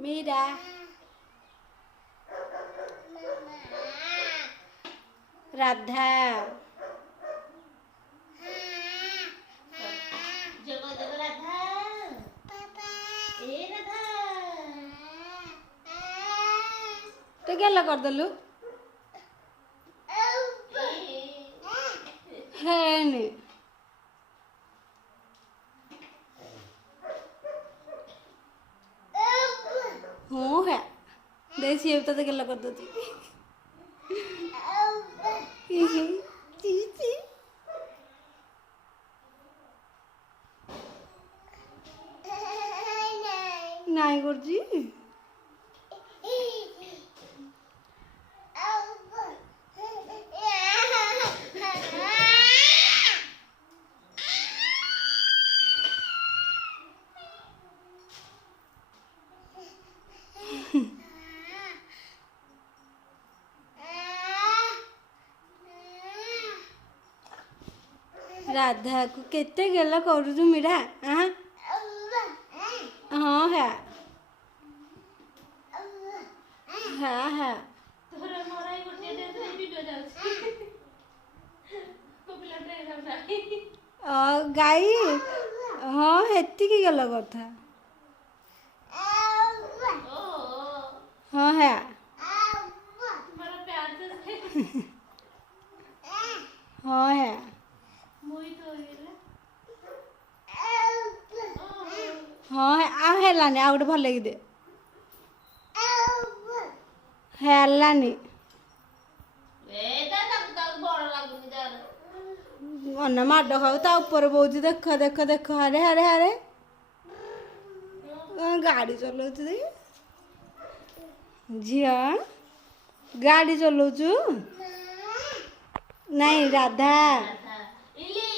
मीरा राधा जगह जगह राधा ए राधा तो क्या कर देलु है नी हूँ है देसी अब तो क्या कर दो नहीं कर जी राधा को केते गेला करू तू मीरा हाँ हाँ है हाँ हाँ तोरा मोरा ही गोटे दे दे वीडियो जाउछि पॉपुलर ड्राइवर नाही गाई हाँ हेती की गला कथा हाँ है तुम्हारा प्यार से हाँ है मोहित हो गेला हाँ है आ हेलानी आ गोटे भल लगी दे हेलानी ए दादा ताक बड़ लागुनी जान अन्न माड खाऊ ता ऊपर बहुत देख देख देख हरे हरे हरे गाड़ी चलाउछु देख झिया गाड़ी चलाउछु नहीं राधा इली